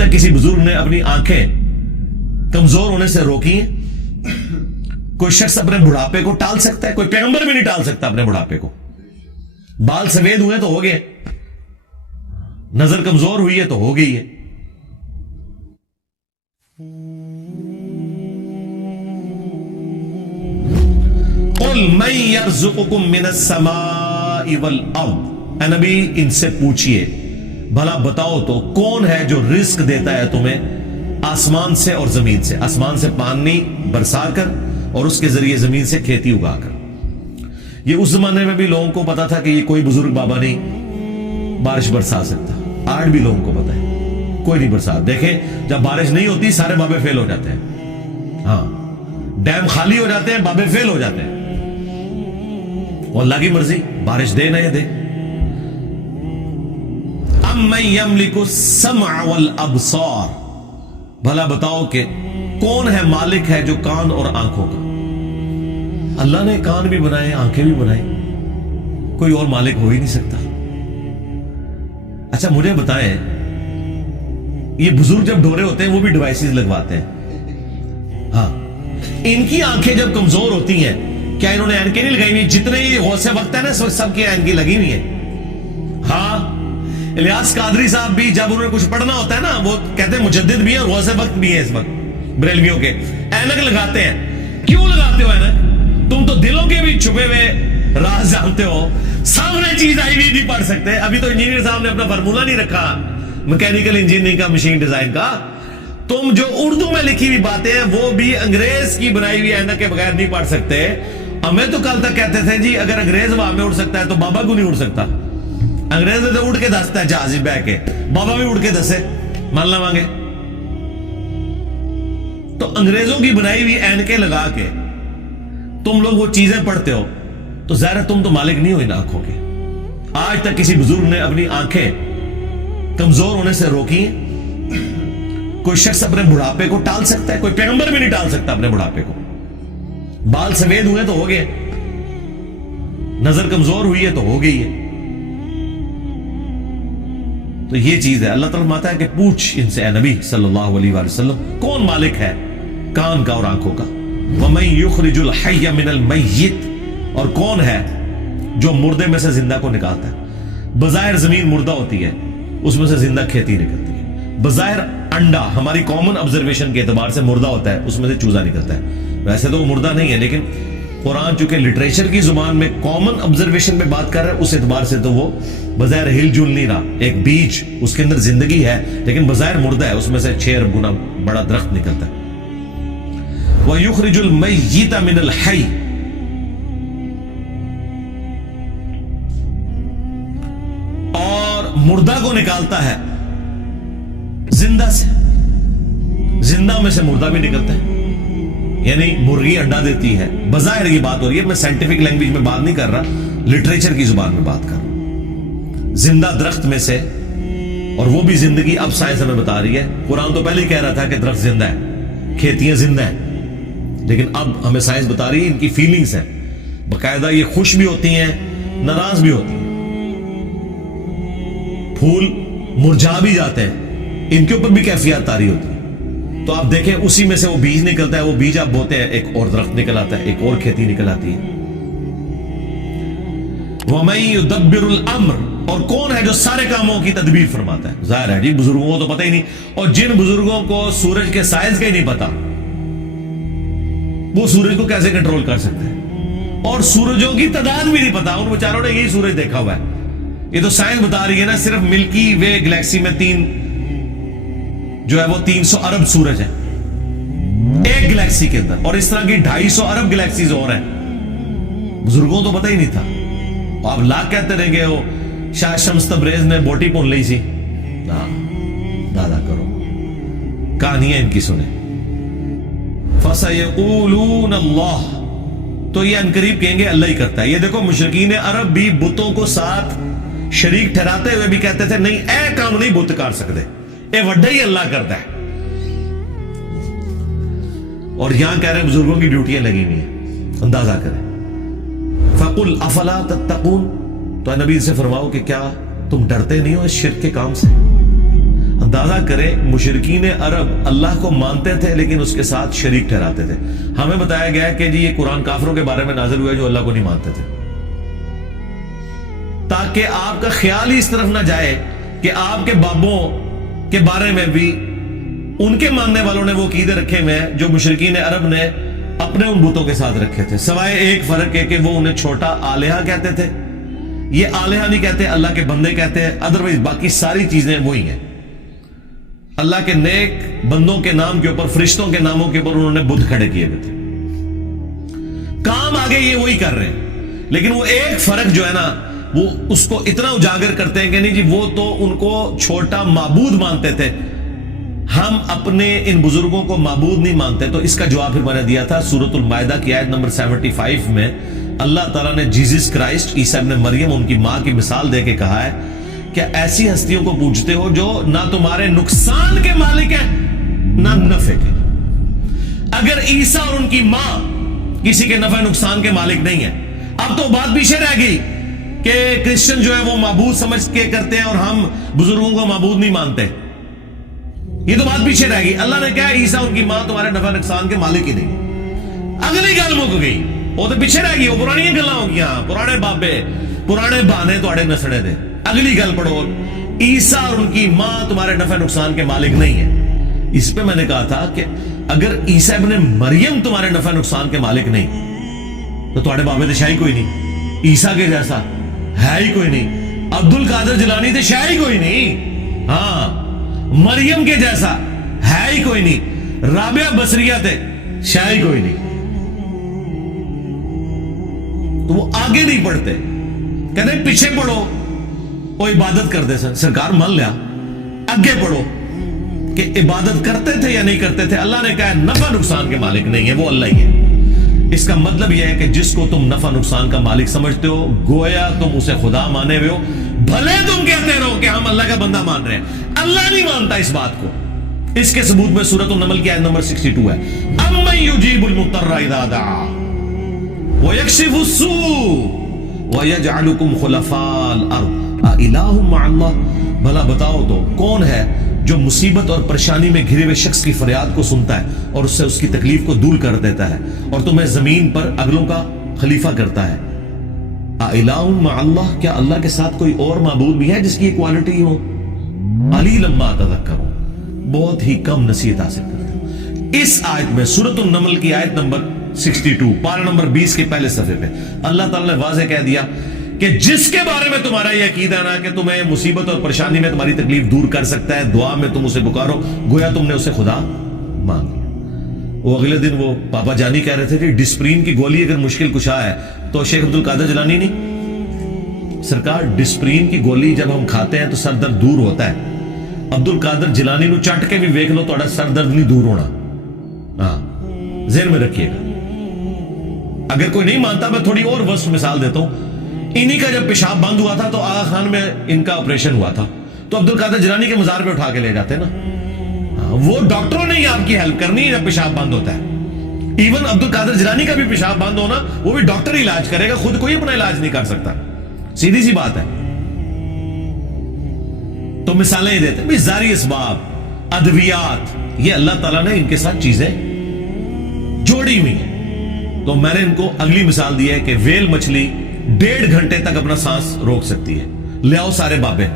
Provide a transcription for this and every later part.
تک کسی بزرگ نے اپنی آنکھیں کمزور ہونے سے روکی ہیں؟ کوئی شخص اپنے بڑھاپے کو ٹال سکتا ہے؟ کوئی پیغمبر بھی نہیں ٹال سکتا اپنے بڑھاپے کو. بال سفید ہوئے تو ہو گئے, نظر کمزور ہوئی ہے تو ہو گئی ہے. قُلْ مَنْ يَرْزُقُكُم مِّنَ السَّمَاءِ وَالْأَرْضِ, اے نبی ان سے پوچھئے بھلا بتاؤ تو کون ہے جو رزق دیتا ہے تمہیں آسمان سے اور زمین سے, آسمان سے پانی برسا کر اور اس کے ذریعے زمین سے کھیتی اگا کر. یہ اس زمانے میں بھی لوگوں کو پتا تھا کہ یہ کوئی بزرگ بابا نہیں بارش برسا سکتا. آج بھی لوگوں کو پتا ہے کوئی نہیں برسا. دیکھیں جب بارش نہیں ہوتی سارے بابے فیل ہو جاتے ہیں, ہاں ڈیم خالی ہو جاتے ہیں, بابے فیل ہو جاتے ہیں. وہ اللہ کی مرضی, بارش دے نہ دے. اَمَّن يَمْلِكُ السَّمْعَ وَالْأَبْصَارَ, بھلا بتاؤ کہ کون ہے مالک ہے جو کان اور آنکھوں کا. اللہ نے کان بھی بنائے, آنکھیں بھی بنائے, کوئی اور مالک ہو ہی نہیں سکتا. اچھا مجھے بتائیں, یہ بزرگ جب ڈھورے ہوتے ہیں وہ بھی ڈیوائسز لگواتے ہیں, ہاں ان کی آنکھیں جب کمزور ہوتی ہیں کیا انہوں نے اینکیں نہیں لگائی ہوئی؟ جتنے ہی غوث وقت ہے نا سب کی اینکیں لگی ہوئی ہیں. ہاں الیاس قادری صاحب بھی جب انہوں نے کچھ پڑھنا ہوتا ہے نا وہ کہتے ہیں مجدد بھی ہیں اور غوث وقت بھی ہیں اس وقت بریلویوں کے, اینک لگاتے ہیں. کیوں لگاتے ہو اینک؟ تم تو دلوں کے بھی چھپے ہوئے راز جانتے ہو, سامنے چیز آئی بھی نہیں پڑھ سکتے. ابھی تو انجینئر صاحب نے اپنا فارمولا نہیں رکھا میکینیکل انجینئرنگ کا, مشین ڈیزائن کا. تم جو اردو میں لکھی ہوئی باتیں ہیں وہ بھی انگریز کی بنائی ہوئی اینک کے بغیر نہیں پڑھ سکتے. ہمیں تو کل تک کہتے تھے جی اگر انگریز وہاں میں اڑ سکتا ہے تو بابا کیوں نہیں اڑ سکتا؟ انگریز تو اڑ کے دستا ہے جہاز بہ کے, بابا بھی اڑ کے دسے, مان لواں گے. تو انگریزوں کی بنائی ہوئی اینکیں لگا کے تم لوگ وہ چیزیں پڑھتے ہو تو ظاہر ہے تم تو مالک نہیں ہو ان آنکھوں کے. آج تک کسی بزرگ نے اپنی آنکھیں کمزور ہونے سے روکی ہیں؟ کوئی شخص اپنے بڑھاپے کو ٹال سکتا ہے؟ کوئی پیغمبر بھی نہیں ٹال سکتا اپنے بڑھاپے کو. بال سفید ہوئے تو ہو گئے, نظر کمزور ہوئی ہے تو ہو گئی ہے. تو یہ چیز ہے. اللہ تعالیٰ فرماتا ہے کہ پوچھ ان سے اے نبی صلی اللہ علیہ وآلہ وسلم کون مالک ہے کان کا اور آنکھوں کا. وَمَن يُخْرِجُ الْحَيَّ مِنَ الْمَيِّتِ, اور کون ہے جو مردے میں سے زندہ کو نکالتا ہے. بظاہر زمین مردہ ہوتی ہے, اس میں سے زندہ کھیتی نکلتی ہے. بظاہر انڈا ہماری کامن آبزرویشن کے اعتبار سے مردہ ہوتا ہے, اس میں سے چوزا نکلتا ہے. ویسے تو وہ مردہ نہیں ہے, لیکن قرآن چونکہ لٹریچر کی زبان میں کامن آبزرویشن پہ بات کر رہا ہے, اس اعتبار سے تو وہ بظاہر ہل جل نہیں رہا. ایک بیج اس کے اندر زندگی ہے لیکن بظاہر مردہ ہے, اس میں سے 6 ارب گنا بڑا درخت نکلتا ہے. وَيُخْرِجُ الْمَيِّتَ مِنَ الْحَيِّ, اور مردہ کو نکالتا ہے زندہ سے. زندہ میں سے مردہ بھی نکلتا ہے. یعنی مرغی انڈا دیتی ہے, بظاہر یہ بات ہو رہی ہے, میں سائنٹیفک لینگویج میں بات نہیں کر رہا, لٹریچر کی زبان میں بات کر رہا ہوں. زندہ درخت میں سے, اور وہ بھی زندگی اب سائنس ہمیں بتا رہی ہے. قرآن تو پہلے ہی کہہ رہا تھا کہ درخت زندہ ہے, کھیتیاں زندہ ہیں, لیکن اب ہمیں سائنس بتا رہی ہے ان کی فیلنگز ہیں. باقاعدہ یہ خوش بھی ہوتی ہیں, ناراض بھی ہوتی ہیں. پھول مرجھا بھی جاتے ہیں, ان کے اوپر بھی کیفیات طاری ہوتی ہے. تو آپ دیکھیں اسی میں سے وہ بیج نکلتا ہے, وہ بیج آپ بوتے ہیں, ایک اور درخت نکل آتا ہے, ایک اور کھیتی نکل آتی ہے. وَمَن يُدَبِّرُ الْأَمْرَ, اور کون ہے جو سارے کاموں کی تدبیر فرماتا ہے. ظاہر ہے جی بزرگوں کو تو پتہ ہی نہیں, اور جن بزرگوں کو سورج کے سائنس کا ہی نہیں پتا وہ سورج کو کیسے کنٹرول کر سکتے ہیں, اور سورجوں کی تعداد بھی نہیں پتا, ان بیچاروں نے یہی سورج دیکھا ہوا ہے. یہ تو سائنس بتا رہی ہے نا صرف ملکی وے گلیکسی میں 300 ارب سورج ہیں ایک گلیکسی کے اندر, اور اس طرح کی 250 ارب گلیکسیز اور ہیں. بزرگوں تو پتہ ہی نہیں تھا. آپ لاکھ کہتے رہیں گے وہ شاہ شمس تبریز نے بوٹی پون لی سی, دادا کرو کہانیاں ان کی سنیں. فَسَيَقُولُونَ اللَّهُ, تو یہ انقریب کہیں گے اللہ ہی کرتا ہے. یہ دیکھو مشرکین عرب بھی بتوں کو ساتھ شریک ٹھہراتے ہوئے بھی کہتے تھے نہیں اے کام نہیں بت کر سکتے, اے وڈا ہی اللہ کرتا ہے. اور یہاں کہہ رہے ہیں بزرگوں کی ڈیوٹیاں لگی ہوئی ہیں, اندازہ کریں. فَقُلْ أَفَلَا تَتَّقُونَ, تو اے نبی سے فرماؤ کہ کیا تم ڈرتے نہیں ہو اس شرک کے کام سے. اندازہ کریں مشرکین عرب اللہ کو مانتے تھے لیکن اس کے ساتھ شریک ٹھہراتے تھے. ہمیں بتایا گیا ہے کہ جی یہ قرآن کافروں کے بارے میں نازل ہوا ہے جو اللہ کو نہیں مانتے تھے, تاکہ آپ کا خیال ہی اس طرف نہ جائے کہ آپ کے بابوں کے بارے میں بھی ان کے ماننے والوں نے وہ عقیدے رکھے ہوئے ہیں جو مشرکین عرب نے اپنے ان بتوں کے ساتھ رکھے تھے, سوائے ایک فرق ہے کہ وہ انہیں چھوٹا آلیہ کہتے تھے. یہ آلیہ نہیں کہتے, اللہ کے بندے کہتے ہیں. ادروائز باقی ساری چیزیں وہی ہیں. اللہ کے نیک بندوں کے نام کے اوپر, فرشتوں کے ناموں کے اوپر انہوں نے بت کھڑے کیے ہوئے تھے. کام آگے یہ وہی کر رہے ہیں, لیکن وہ ایک فرق جو ہے نا وہ اس کو اتنا اجاگر کرتے ہیں کہ نہیں جی وہ تو ان کو چھوٹا معبود مانتے تھے, ہم اپنے ان بزرگوں کو معبود نہیں مانتے. تو اس کا جواب پھر میں نے دیا تھا سورۃ المائدہ کی آیت نمبر 75 میں. اللہ تعالیٰ نے جیزس کرائسٹ عیسیٰ ابن مریم ان کی ماں کی مثال دے کے کہا ہے کہ ایسی ہستیوں کو پوجتے ہو جو نہ تمہارے نقصان کے مالک ہیں نہ نفع کے. اگر عیسیٰ اور ان کی ماں کسی کے نفع نقصان کے مالک نہیں ہیں, اب تو بات پیچھے رہ گئی کہ کرسچن جو ہے وہ معبود سمجھ کے کرتے ہیں اور ہم بزرگوں کو معبود نہیں مانتے. یہ تو بات پیچھے رہ گئی. اللہ نے کہا عیسیٰ ان کی ماں تمہارے نفع نقصان کے مالک ہی نہیں. اگلی گل مک گئی, وہ تو پیچھے رہ گئی, وہ پرانی گلاں ہو گیا, پرانے بابے پرانے بہانے تھوڑے نسڑے دے. اگلی گل پڑھو, عیسیٰ اور ان کی ماں تمہارے نفع نقصان کے مالک نہیں ہیں. اس پہ میں نے کہا تھا کہ اگر عیسیٰ ابن مریم تمہارے نفع نقصان کے مالک نہیں تو تمہارے بابے تو شاہی کوئی نہیں, عیسیٰ کے جیسا ہے ہی کوئی نہیں, عبد القادر جیلانی تو شاہی کوئی نہیں, ہاں مریم کے جیسا ہے ہی کوئی نہیں, رابعہ بصریہ تے شاہی کوئی نہیں. تو وہ آگے نہیں پڑھتے, کہتے ہیں پیچھے پڑھو وہ عبادت کرتے سن. سرکار مان لیا, آگے پڑھو کہ عبادت کرتے تھے یا نہیں کرتے تھے. اللہ نے کہا نفع نقصان کے مالک نہیں ہے, وہ اللہ ہی ہے. اس کا مطلب یہ ہے کہ جس کو تم نفع نقصان کا مالک سمجھتے ہو گویا تم اسے خدا مانے ہوئے ہو, بھلے تم کہتے رہو کہ ہم اللہ کا بندہ مان رہے ہیں, اللہ نہیں مانتا اس بات کو. اس کے ثبوت میں سورۃ النمل کی آیت نمبر 62 ہے, امن یجیب المضطر اذا دعا ویکشف السوء ویجعلکم خلفاء الارض االہ مع اللہ. بھلا بتاؤ تو کون ہے جو مصیبت اور پریشانی میں گھرے ہوئے شخص کی فریاد کو سنتا ہے اور اس سے اس کی تکلیف کو دور کر دیتا ہے اور تمہیں زمین پر اگلوں کا خلیفہ کرتا ہے. االہ مع اللہ, کیا اللہ کے ساتھ کوئی اور معبود بھی ہے جس کی یہ کوالٹی ہو؟ قلیلا ما تذکرون, بہت ہی کم نصیحت حاصل کرتے ہیں. اس آیت میں سورۃ النمل کی آیت نمبر 62 پارہ نمبر 20 کے پہلے صفحے پہ اللہ تعالیٰ نے واضح کہہ دیا کہ جس کے بارے میں تمہارا یہ عقیدہ ہے نا کہ تمہیں مصیبت اور پریشانی میں تمہاری تکلیف دور کر سکتا ہے, دعا میں تم اسے پکارو گویا تم نے اسے خدا مان لیا. وہ اگلے دن وہ پاپا جانی کہہ رہے تھے کہ ڈسپرین کی گولی اگر مشکل کشا ہے تو شیخ عبد القادر جیلانی نہیں. سرکار ڈسپرین کی گولی جب ہم کھاتے ہیں تو سر درد دور ہوتا ہے. عبد القادر جیلانی نو چٹ کے بھی ویکھ لو تھوڑا سر درد نہیں دور ہونا. ہاں ذہن میں رکھیے گا. اگر کوئی نہیں مانتا میں تھوڑی اور ورسٹ مثال دیتا ہوں. انہی کا جب پیشاب بند ہوا تھا تو آغا خان میں ان کا آپریشن ہوا تھا تو عبد القادر جیلانی کے مزار پہ اٹھا کے لے جاتے نا. وہ ڈاکٹروں نے ہی آپ کی ہیلپ کرنی ہے جب پیشاب بند ہوتا ہے. ایون عبد القادر جیلانی کا بھی پیشاب بند ہونا وہ بھی ڈاکٹر ہی علاج کرے گا, خود کوئی اپنا علاج نہیں کر سکتا. سیدھی سی بات ہے. تو مثالیں ہی دیتے ہیں زاری اسباب, ادویات, یہ اللہ تعالیٰ نے ان کے ساتھ چیزیں جوڑی ہوئی ہیں. تو میں نے ان کو اگلی مثال دی ہے کہ ویل مچھلی 1.5 گھنٹے تک اپنا سانس روک سکتی ہے. لے آؤ سارے بابے,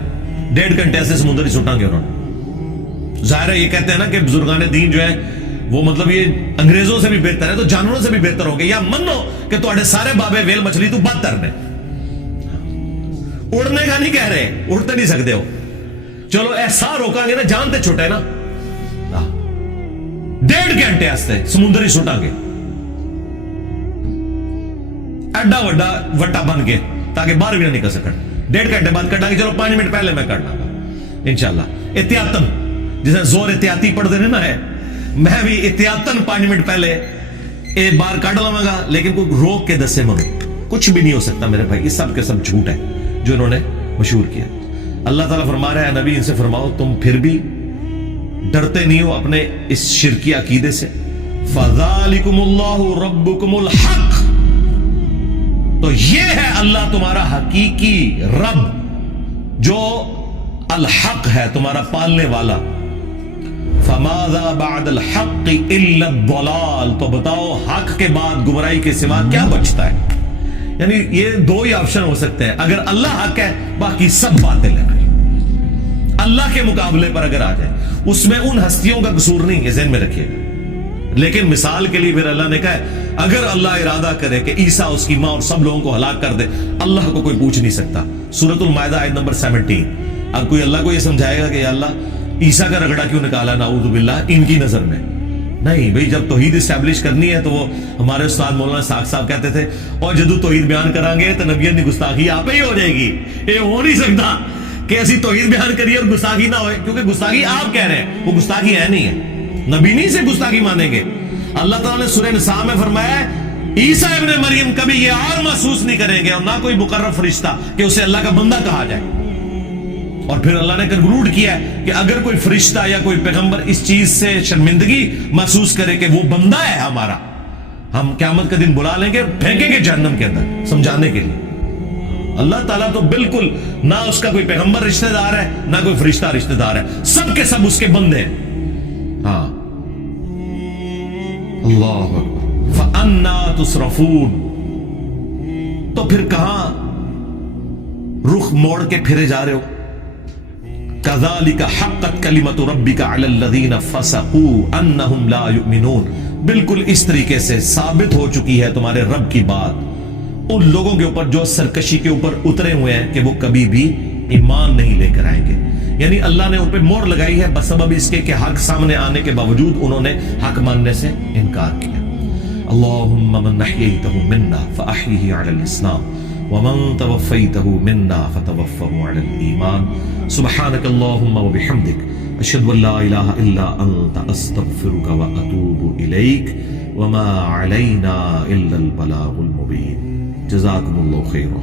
1.5 گھنٹے ایسے سمندر ہی سٹیں گے انہوں نے. ظاہر ہے یہ کہتے ہیں نا کہ بزرگان دین جو ہے وہ مطلب یہ انگریزوں سے بھی بہتر ہے تو جانوروں سے بھی بہتر ہو گے, یا منو کہ تھوڑے سارے بابے ویل مچھلی تو بدتر نے. اڑنے کا نہیں کہہ رہے, اڑتے نہیں سکتے ہو, چلو ایسا روکا گے نا, جانتے چھوٹے نا, 1.5 گھنٹے ایسے سمندر ہی سٹیں گے ایڈا وڈا وٹا بن کے تاکہ باہر بھی نہ نکل سکن. 1.5 گھنٹے بعد کٹا گے, چلو 5 منٹ پہلے میں کر لاں گا انشاءاللہ. احتیاطن جسے زور احتیاطی پڑھ دینے نہ ہے, میں بھی احتیاطن 5 منٹ پہلے ایک بار کٹ لواں گا, لیکن کوئی روک کے دسے منو کچھ بھی نہیں ہو سکتا میرے بھائی. یہ سب کے سب جھوٹ ہے جو انہوں نے مشہور کیا. اللہ تعالیٰ فرما رہا ہے نبی ان سے فرماؤ تم پھر بھی ڈرتے نہیں ہو اپنے اس شرکی عقیدے سے. فَذَلِكُمُ اللَّهُ رَبُّكُمُ الْحَقِّ, تو یہ ہے اللہ تمہارا حقیقی رب جو الحق ہے تمہارا پالنے والا. فماذا بعد الحق الا الضلال, تو بتاؤ حق کے بعد گمراہی کے سوا کیا بچتا ہے. یعنی یہ دو ہی آپشن ہو سکتے ہیں, اگر اللہ حق ہے باقی سب باطل ہے. اللہ کے مقابلے پر اگر آ جائے اس میں ان ہستیوں کا قصور نہیں ہے, ذہن میں رکھیے گا. لیکن مثال کے لیے پھر اللہ نے کہا ہے اگر اللہ ارادہ کرے کہ عیسیٰ اس کی ماں اور سب لوگوں کو ہلاک کر دے, اللہ کو کوئی پوچھ نہیں سکتا. سورۃ المائدہ آیت نمبر 17. اب کوئی اللہ کو یہ سمجھائے گا کہ یا اللہ عیسیٰ کا رگڑا کیوں نکالا نعوذ باللہ ان کی نظر میں؟ نہیں بھئی, جب توحید اسٹیبلش کرنی ہے تو وہ ہمارے استاد مولانا ساق صاحب کہتے تھے اور جدو توحید بیان کریں گے تو نبیت کی گستاخی آپ ہی ہو جائے گی. یہ ہو نہیں سکتا کہ ایسی توحید بیان کریے اور گستاخی نہ ہوئے, کیونکہ گستاخی آپ کہہ رہے ہیں, وہ گستاخی ہے نہیں ہے. نبی نہیں سے گستاخی مانیں گے. اللہ تعالیٰ نے سورہ نساء میں فرمایا ہے عیسیٰ ابن مریم کبھی یہ اور محسوس نہیں کریں گے اور نہ کوئی مقرر فرشتہ کہ اسے اللہ کا بندہ کہا جائے. اور پھر اللہ نے کنکلوڈ کیا ہے کہ اگر کوئی فرشتہ یا کوئی پیغمبر اس چیز سے شرمندگی محسوس کرے کہ وہ بندہ ہے ہمارا, ہم قیامت کا دن بلا لیں گے, پھینکیں گے جہنم کے اندر سمجھانے کے لیے. اللہ تعالیٰ تو بالکل نہ اس کا کوئی پیغمبر رشتہ دار ہے نہ کوئی فرشتہ رشتہ دار ہے, سب کے سب اس کے بندے ہیں. ہاں اللہ اکبر. فَأَنَّا تُصْرَفُونَ, تو پھر کہاں رخ موڑ کے پھرے جا رہے ہو. كَذَلِكَ حَقَّتْ كَلِمَةُ رَبِّكَ عَلَى الَّذِينَ فَسَقُوا أَنَّهُمْ لَا يُؤْمِنُونَ, بالکل اس طریقے سے ثابت ہو چکی ہے تمہارے رب کی بات ان لوگوں کے اوپر جو سرکشی کے اوپر اترے ہوئے ہیں کہ وہ کبھی بھی ایمان نہیں لے کر آئیں گے. یعنی اللہ نے ان پہ مور لگائی ہے بسبب اس کے کہ حق سامنے آنے کے باوجود انہوں نے حق ماننے سے انکار کیا. اللہم من احییتہ منا فاحیہ علی الاسلام ومن توفیتہ منا فتوفہ علی الایمان. سبحانک اللہم وبحمدک اشہد ان لا الہ الا انت استغفرک واتوب الیک وما علینا الا البلاغ المبین. جزاکم اللہ خیرا.